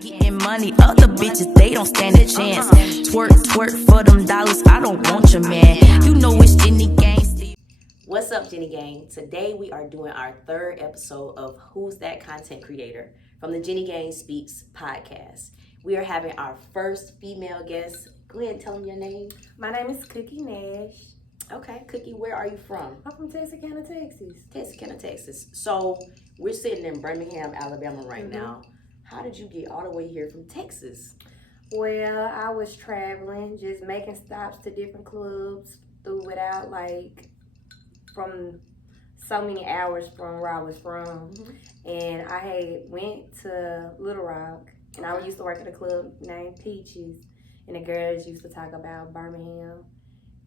Getting money, other bitches, they don't stand a chance. Twerk, twerk for them dollars, I don't want your man. You know it's Jennygang. What's up, Jennygang? Today we are doing our third episode of Who's That Content Creator from the Jennygang Speaks podcast. We are having our first female guest. Go ahead and tell them your name. My name is Cookie Nash. Okay, Cookie, where are you from? I'm from Texarkana, Texas. Texarkana, Texas. So we're sitting in Birmingham, Alabama right now. How did you get all the way here from Texas? Well, I was traveling, just making stops to different clubs without from so many hours from where I was from. And I had went to Little Rock, and I used to work at a club named Peaches, and the girls used to talk about Birmingham.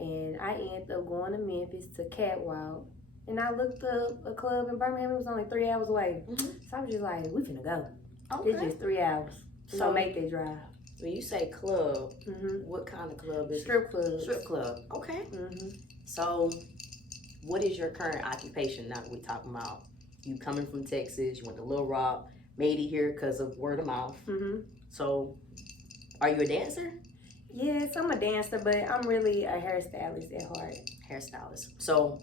And I ended up going to Memphis to Catwalk, and I looked up a club in Birmingham. It was only 3 hours away. So I was just like, we finna go. Okay. It's just 3 hours. So make that drive. When you say club, what kind of club is Strip club. it? Strip club. Okay. So what is your current occupation now that we're talking about? You coming from Texas, you went to Little Rock, made it here because of word of mouth. So are you a dancer? Yes, I'm a dancer, but I'm really a hairstylist at heart. Hairstylist. So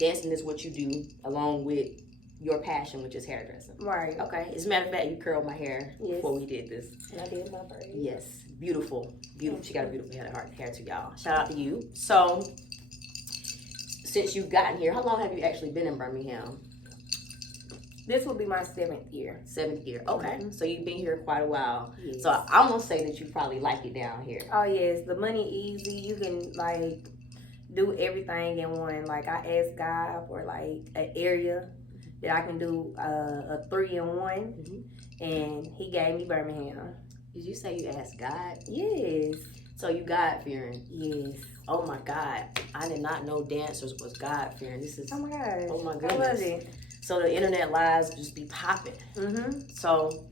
dancing is what you do along with your passion, which is hairdressing. Right. Okay. As a matter of fact, you curled my hair before we did this. And I did my braids. Yes. Beautiful. Beautiful. She got a beautiful hair too, y'all. Shout out to you. So since you've gotten here, how long have you actually been in Birmingham? This will be my 7th year. 7th year. Okay. So you've been here quite a while. Yes. So I'm going to say that you probably like it down here. Oh, yes. The money easy. You can, do everything in one. I asked God for, an area that I can do a 3-in-1. And he gave me Birmingham. Did you say you asked God? Yes. So you God-fearing? Yes. Oh, my God. I did not know dancers was God-fearing. This is... Oh, my gosh. Oh, my goodness. I love it. So the internet lives just be popping. So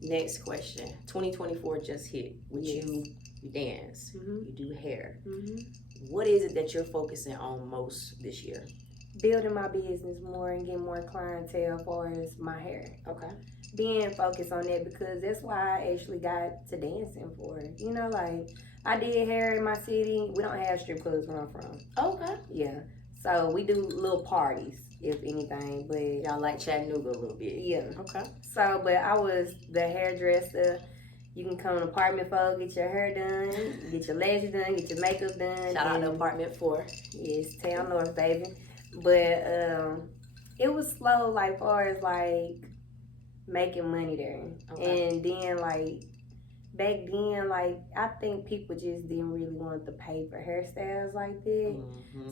next question. 2024 just hit. You dance. You do hair. What is it that you're focusing on most this year? Building my business more and getting more clientele as far as my hair. Okay. Being focused on that because that's why I actually got to dancing for it. You know, I did hair in my city. We don't have strip clubs where I'm from. Okay. Yeah. So we do little parties, if anything, but y'all like Chattanooga a little bit. Yeah. Okay. So, but I was the hairdresser. You can come to Apartment 4, get your hair done, get your lashes done, get your makeup done. Shout out to Apartment 4. Yes, Town North, baby. But it was slow, far as making money there. Okay. And then back then, I think people just didn't really want to pay for hairstyles like that.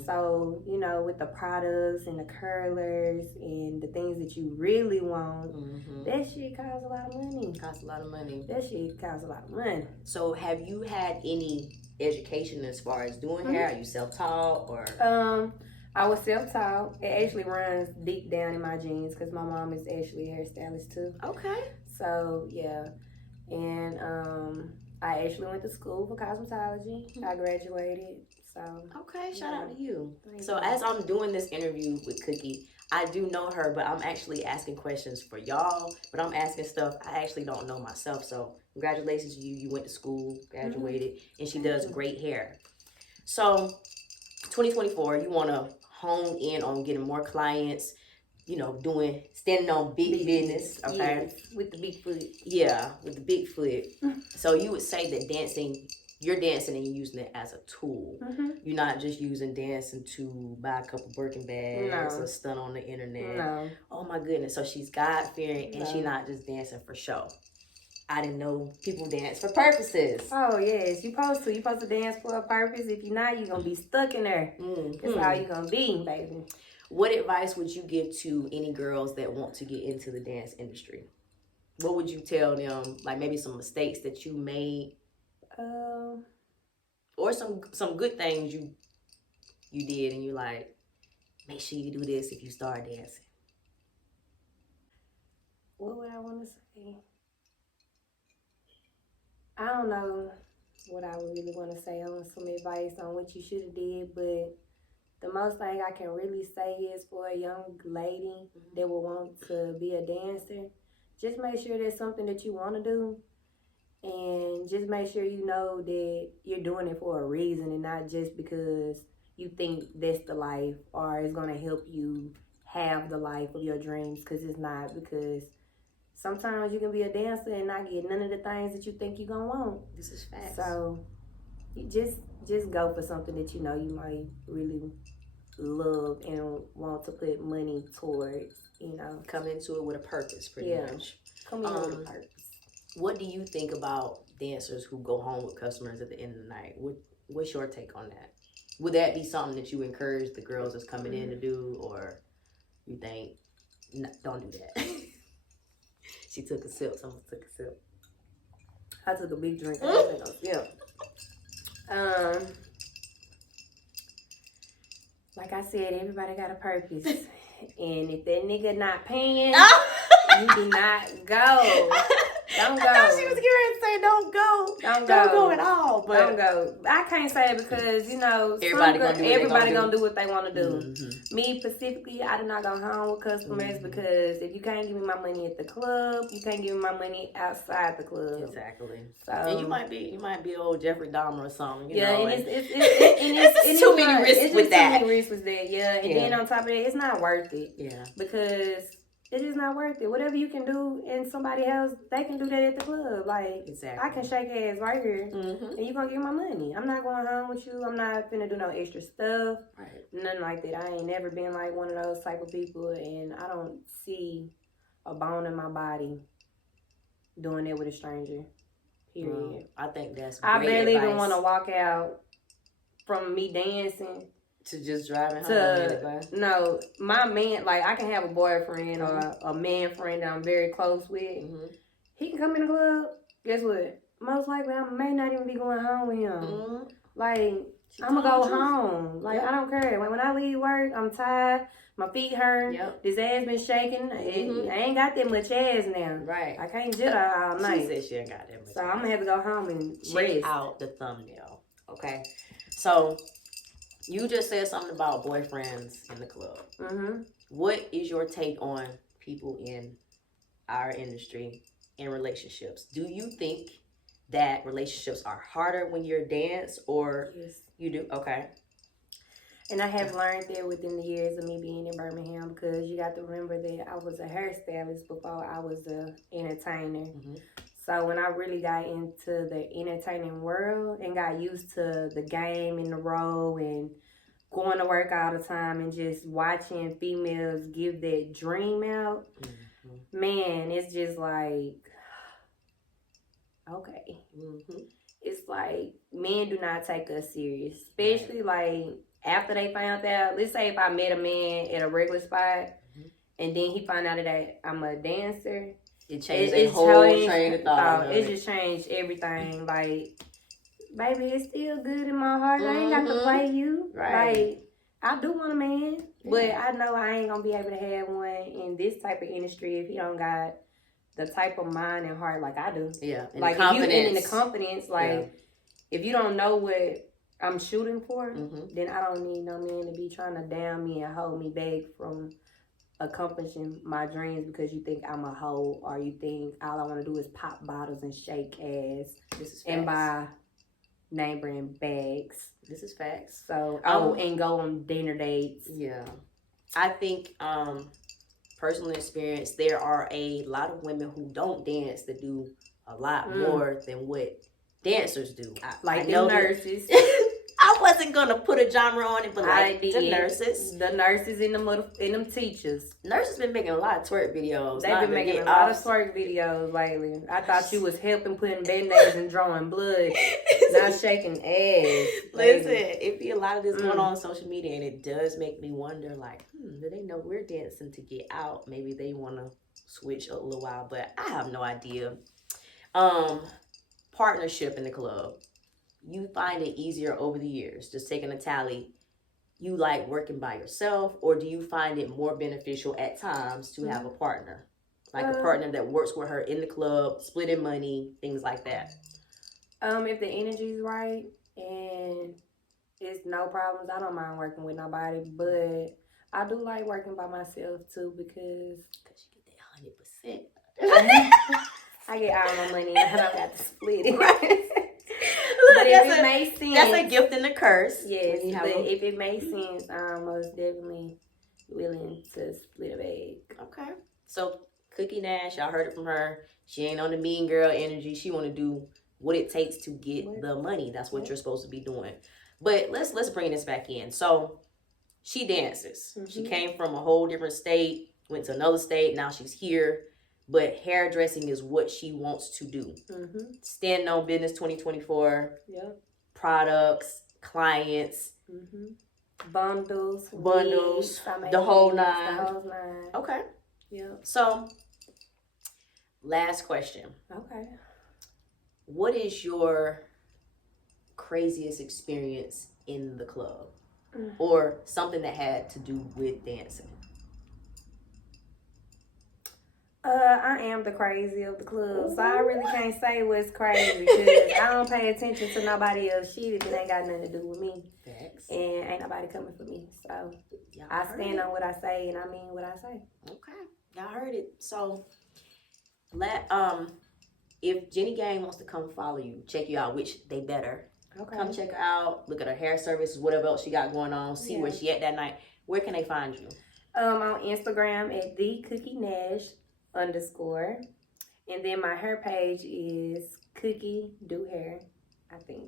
So, with the products and the curlers and the things that you really want, that shit costs a lot of money. Costs a lot of money. That shit costs a lot of money. So, have you had any education as far as doing hair? Are you self-taught or? I was self-taught. It actually runs deep down in my genes because my mom is actually a hairstylist too. Okay. So, yeah. And I actually went to school for cosmetology. I graduated. So okay, shout out to you. So as I'm doing this interview with Cookie, I do know her, but I'm actually asking questions for y'all. But I'm asking stuff I actually don't know myself. So congratulations to you. You went to school, graduated, and she does great hair. So 2024, you want to hone in on getting more clients, standing on big business, okay? Yes, with the big foot. Yeah, with the big foot. So you would say that you're dancing and you're using it as a tool. You're not just using dancing to buy a couple Birkin bags or stunt on the internet. No. Oh my goodness. So she's God-fearing and she's not just dancing for show. I didn't know people dance for purposes. Oh, yes. You're supposed to. You're supposed to dance for a purpose. If you're not, you're going to be stuck in there. That's how you're going to be, baby. What advice would you give to any girls that want to get into the dance industry? What would you tell them, maybe some mistakes that you made? Or some good things you did and you make sure you do this if you start dancing. What would I want to say? I don't know what I really want to say on some advice on what you should have did, but the most thing I can really say is for a young lady that will want to be a dancer, just make sure that's something that you want to do. And just make sure you know that you're doing it for a reason and not just because you think that's the life or it's going to help you have the life of your dreams, because it's not. Because sometimes you can be a dancer and not get none of the things that you think you're going to want. This is facts. So you just go for something that you know you might really love and want to put money towards, you know. Come into it with a purpose, pretty much. Come in with a purpose. What do you think about dancers who go home with customers at the end of the night? What's your take on that? Would that be something that you encourage the girls that's coming in to do, or you think, no, don't do that? She took a sip. Someone took a sip. I took a big drink. Like I said, everybody got a purpose. And if that nigga not paying, you do not go. Don't go. I thought she was getting ready to say don't go. Don't go at all. But don't go. I can't say it because, you know, everybody gonna do what they want to do. Mm-hmm. Me specifically, I do not go home with customers because if you can't give me my money at the club, you can't give me my money outside the club. Exactly. So, and you might be old Jeffrey Dahmer or something. You know, and it's too many risks with that. Too many risks with that. Yeah, and then on top of that, it's not worth it. Yeah, because it's just not worth it. Whatever you can do and somebody else, they can do that at the club. Like, exactly. I can shake ass right here, and you gonna give my money. I'm not going home with you. I'm not finna do no extra stuff. Right. Nothing like that. I ain't never been like one of those type of people, and I don't see a bone in my body doing it with a stranger. Period. I think that's great I barely advice. even want to walk out from me dancing to just driving home. No, my man, like, I can have a boyfriend or a man friend that I'm very close with. He can come in the club. Guess what? Most likely, I may not even be going home with him. Like, I'm gonna go home. Like, I don't care. When I leave work, I'm tired. My feet hurt. This ass been shaking. I ain't got that much ass now. Right. I can't jitter all night. She said she ain't got that much. So I'm gonna have to go home and check rest. out the thumbnail. Okay. So you just said something about boyfriends in the club. What is your take on people in our industry and relationships? Do you think that relationships are harder when you're a dance, or you do? Okay. And I have learned that within the years of me being in Birmingham, because you got to remember that I was a hairstylist before I was an entertainer. So when I really got into the entertaining world and got used to the game and the role and going to work all the time and just watching females give that dream out, man, it's just like, okay. It's like, men do not take us serious. Especially like after they found out, let's say if I met a man at a regular spot and then he found out that I'm a dancer, it changed their whole train of thought. It just changed everything. Like, baby, it's still good in my heart. I ain't got to play you. Right. Like, I do want a man, but I know I ain't gonna be able to have one in this type of industry if he don't got the type of mind and heart like I do. Yeah. And like, if you in the confidence, like, if you don't know what I'm shooting for, then I don't need no man to be trying to down me and hold me back from accomplishing my dreams because you think I'm a hoe, or you think all I want to do is pop bottles and shake ass and buy name brand bags. This is facts. So, and go on dinner dates. Yeah. I think, personal experience, there are a lot of women who don't dance that do a lot more than what dancers do. Like the nurses. I wasn't gonna put a genre on it, but like the nurses and them teachers. Nurses been making a lot of twerk videos. They've been making a lot of twerk videos lately. I thought you was helping putting band-aids and drawing blood, not shaking ass. Listen, it be a lot of this going on social media, and it does make me wonder, like, do they know we're dancing to get out? Maybe they want to switch a little while, but I have no idea. Partnership in the club. You find it easier over the years, just taking a tally, you like working by yourself, or do you find it more beneficial at times to have a partner? Like a partner that works with her in the club, splitting money, things like that. If the energy's right and it's no problems, I don't mind working with nobody, but I do like working by myself too because you get that 100%. I get all my money and I don't got to split it. Right. But if it makes sense, that's a gift and a curse. Yes, but if it makes sense, I'm most definitely willing to split a bag. Okay. So Cookie Nash, y'all heard it from her. She ain't on the mean girl energy. She want to do what it takes to get the money. That's what you're supposed to be doing. But let's bring this back in. So she dances. Mm-hmm. She came from a whole different state, went to another state. Now she's here. But hairdressing is what she wants to do. Mm-hmm. Standing on business 2024. Yep. Products, clients. Mm-hmm. Bundles, the whole nine. Okay. Yeah. So, last question. Okay. What is your craziest experience in the club? Or something that had to do with dancing? I am the crazy of the club, so I really can't say what's crazy because I don't pay attention to nobody else shit if it ain't got nothing to do with me. Thanks. And ain't nobody coming for me. So I stand on what I say and I mean what I say. Okay. Y'all heard it. So if Jennygang wants to come follow you, check you out, which they better. Okay. Come check her out, look at her hair services, whatever else she got going on, see where she at that night. Where can they find you? On Instagram at @TheCookieNash_. And then my hair page is Cookie Do Hair, I think.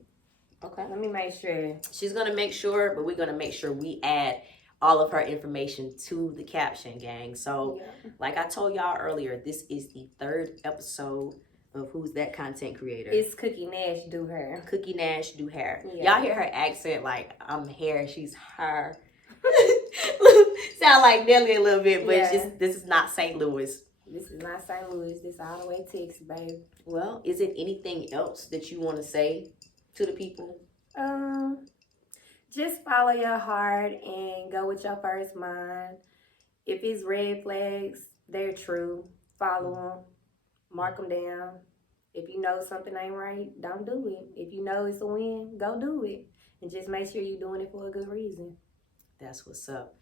Okay. Let me make sure. She's going to make sure, but we're going to make sure we add all of her information to the caption, gang. So, like I told y'all earlier, this is the 3rd episode of Who's That Content Creator. It's Cookie Nash Do Hair. Cookie Nash Do Hair. Yeah. Y'all hear her accent like I'm hair, she's her. Sound like Nelly a little bit, but it's just, this is not St. Louis. This is not St. Louis. This all the way Texas, baby. Well, is it anything else that you want to say to the people? Just follow your heart and go with your first mind. If it's red flags, they're true. Follow them. Mark them down. If you know something ain't right, don't do it. If you know it's a win, go do it. And just make sure you're doing it for a good reason. That's what's up.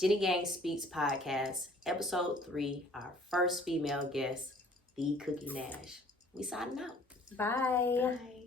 Jennygang Speaks Podcast, Episode 3, our first female guest, The Cookie Nash. We signing out. Bye. Bye.